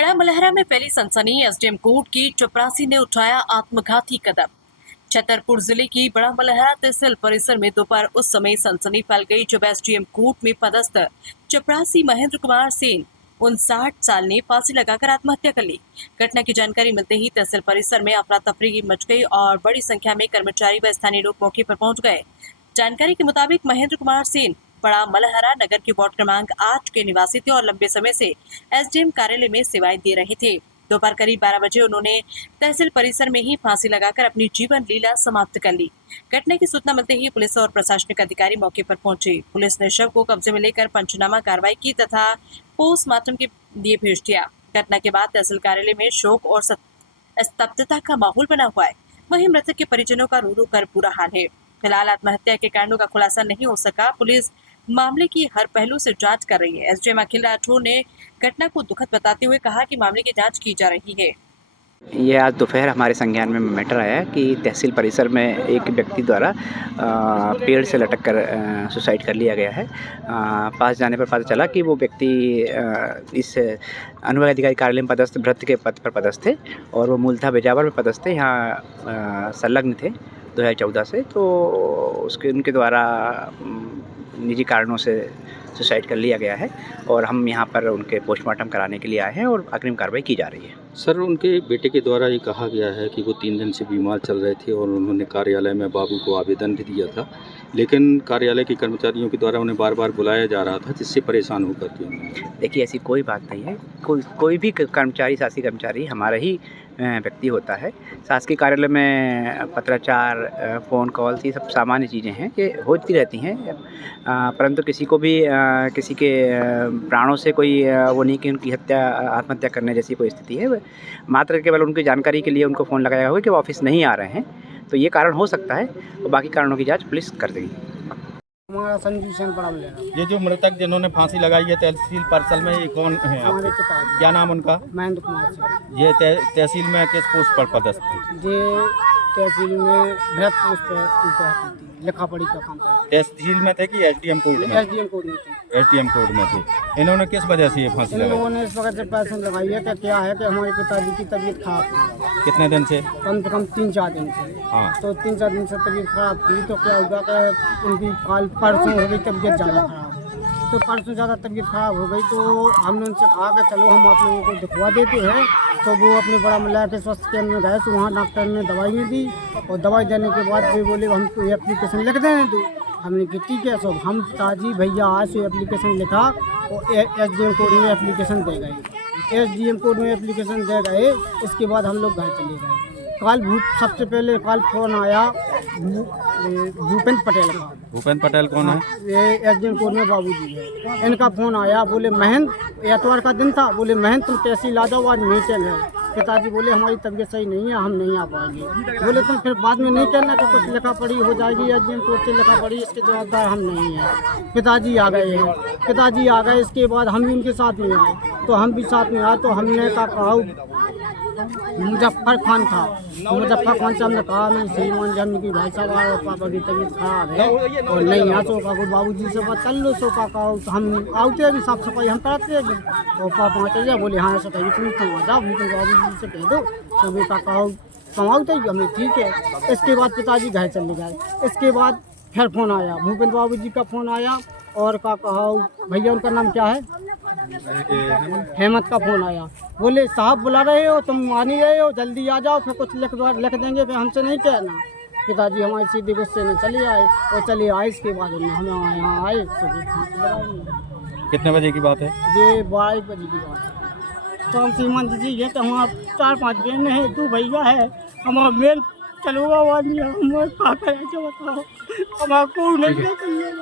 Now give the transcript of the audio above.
बड़ा मलहरा में फैली सनसनी। एसडीएम कोर्ट की चपरासी ने उठाया आत्मघाती कदम। छतरपुर जिले की बड़ा मलहरा तहसील परिसर में दोपहर उस समय सनसनी फैल गई जब एसडीएम कोर्ट में पदस्थ चपरासी महेंद्र कुमार सेन 59 साल ने फांसी लगाकर आत्महत्या कर ली। घटना की जानकारी मिलते ही तहसील परिसर में अफरा तफरी मच गई और बड़ी संख्या में कर्मचारी व स्थानीय लोग मौके पर पहुंच गए। जानकारी के मुताबिक महेंद्र कुमार सेन बड़ा मलहरा नगर के वार्ड क्रमांक 8 के निवासी थे और लंबे समय से एसडीएम कार्यालय में सेवाएं दे रहे थे। दोपहर करीब 12 बजे उन्होंने तहसील परिसर में ही फांसी लगाकर अपनी जीवन लीला समाप्त कर ली। घटना की सूचना मिलते ही पुलिस और प्रशासनिक अधिकारी मौके पर पहुंचे। पुलिस ने शव को कब्जे में लेकर पंचनामा कार्रवाई की तथा पोस्टमार्टम के लिए भेज दिया। घटना के बाद तहसील कार्यालय में शोक और स्तब्धता का माहौल बना हुआ है। वहीं मृतक के परिजनों का रो रो कर बुरा हाल है। फिलहाल आत्महत्या के कारणों का खुलासा नहीं हो सका। पुलिस मामले की हर पहलू से जांच कर रही है। एसडीएम अखिल राठौर ने घटना को दुखद बताते हुए कहा कि मामले की जांच की जा रही है। ये आज दोपहर हमारे संज्ञान में मैटर आया कि तहसील परिसर में एक व्यक्ति द्वारा पेड़ से लटक कर सुसाइड कर लिया गया है। पास जाने पर पता चला कि वो व्यक्ति इस अनुविभाग अधिकारी कार्यालय में पदस्थ भृत्य के पद पर पदस्थ थे और वो मूलतः बिजावर में पदस्थ थे, यहाँ संलग्न थे 2014 से। तो उनके द्वारा निजी कारणों से सुसाइड कर लिया गया है और हम यहाँ पर उनके पोस्टमार्टम कराने के लिए आए हैं और अग्रिम कार्रवाई की जा रही है। सर, उनके बेटे के द्वारा ये कहा गया है कि वो 3 दिन से बीमार चल रहे थे और उन्होंने कार्यालय में बाबू को आवेदन भी दिया था, लेकिन कार्यालय के कर्मचारियों के द्वारा उन्हें बार बार बुलाया जा रहा था, जिससे परेशान होकर के। देखिए, ऐसी कोई बात नहीं है। कोई भी कर्मचारी, शासकीय कर्मचारी हमारा ही व्यक्ति होता है। शासकीय कार्यालय में पत्राचार, फ़ोन कॉल, ये सब सामान्य चीज़ें हैं, ये होती रहती हैं। परंतु किसी को भी किसी के प्राणों से कोई वो नहीं कि उनकी आत्महत्या करने जैसी कोई स्थिति है। मात्र केवल उनकी जानकारी के लिए उनको फ़ोन लगाया हुआ कि वो ऑफिस नहीं आ रहे हैं, तो ये कारण हो सकता है और बाकी कारणों की जाँच पुलिस कर देगी। हमारा संजू सेन बड़ा मलहरा। ये जो मृतक जिन्होंने फांसी लगाई है तहसील परिसर में, ये कौन है? हमारे पिताजी। क्या नाम उनका? महेंद्र कुमार सेन। ये तहसील में किस पोस्ट पर पदस्थ थे? ये तहसील में बृहत पोस्ट पर लिखा पढ़ी का काम करते। तहसील में थे कि एसडीएम कोर्ट में? एसडीएम कोर्ट में थे। एसडीएम कोर्ट में थे। इन्होंने किस वजह से ये फांसी इन लगाई? लोगों ने इस वक्त से पैसे लगाई है कि क्या है कि हमारे पिताजी की तबीयत खराब थी। कितने दिन से? कम से कम 3-4 दिन से। हाँ। तो 3-4 दिन से तबीयत खराब थी, तो क्या हुआ कि उनकी कल परसों हो गई तबीयत ज़्यादा खराब। तो परसों ज़्यादा तबीयत खराब हो गई तो हमने उनसे कहा कि चलो हम आप लोगों को दिखवा देते हैं। तो वो अपने बड़ा मलहरा के स्वास्थ्य केंद्र में गए, तो वहाँ डॉक्टर ने दवाइयाँ दी और दवाई देने के बाद वे बोले हमको ये एप्लीकेशन लिख दें। तो हमने कि ठीक है। सो हम ताजी भैया आज से एप्लीकेशन लिखा और एसडीएम कोर्ट में एप्लीकेशन दे गए। एसडीएम कोर्ट में एप्लीकेशन दे गए, इसके बाद हम लोग घर चले गए। सबसे पहले कल फोन आया भूपेंद्र पटेल का। भूपेंद्र पटेल कौन है? ये एसडीएम कोर्ट में बाबूजी है। इनका फोन आया, बोले महेंद्र, एतवार का दिन था, बोले महेंद्र तुम तहसील आ जाओ, आज मीटिंग है। पिताजी बोले हमारी तबीयत सही नहीं है, हम नहीं आ पाएंगे। बोले तुम फिर बाद में नहीं कहना कि कुछ लिखा पढ़ी हो जाएगी, एसडीएम कोर्ट से लिखा पढ़ी, इसके जवाबदार हम नहीं हैं। पिताजी आ गए हैं। पिताजी आ गए, इसके बाद हम भी उनके साथ में आए। तो हम भी साथ में आए तो हमने कहा मुजफ्फर खान था। मुजफ्फर खान से हमने कहा नहीं श्रीमान जी, हमने की भाई साहब और पापा की तबीयत खराब है और नहीं आ सोका को बाबूजी से बात चल लो सोका का। हम आते अभी साफ सफाई हम कराते हैं और पापा चल जाए, बोले हाँ ऐसा कहिए तुम आ जाओ, बाबूजी से कह दो तो बेटा कहो कमाओते ही हमें ठीक है। इसके बाद पिताजी घर चले गए। इसके बाद फिर फ़ोन आया, भूपेंद्र बाबूजी का फ़ोन आया और का कहा भैया उनका नाम क्या है, हेमंत का फ़ोन आया। बोले साहब बुला रहे हो, तुम आ नहीं रहे हो, जल्दी आ जाओ, फिर कुछ लिख देंगे, फिर हमसे नहीं कहना। पिताजी हमारे सीधे गुस्से में चले आए और चले आए। इसके बाद हम यहाँ आए। कितने बजे की बात है? ये 12 बजे की बात है। तो हम सीमान जी है तो हमारा 4-5 बहन है, 2 भैया है, हमारा मेल चलूगा वाली है। हम क्या करें बताओ, हमारा कोई नहीं।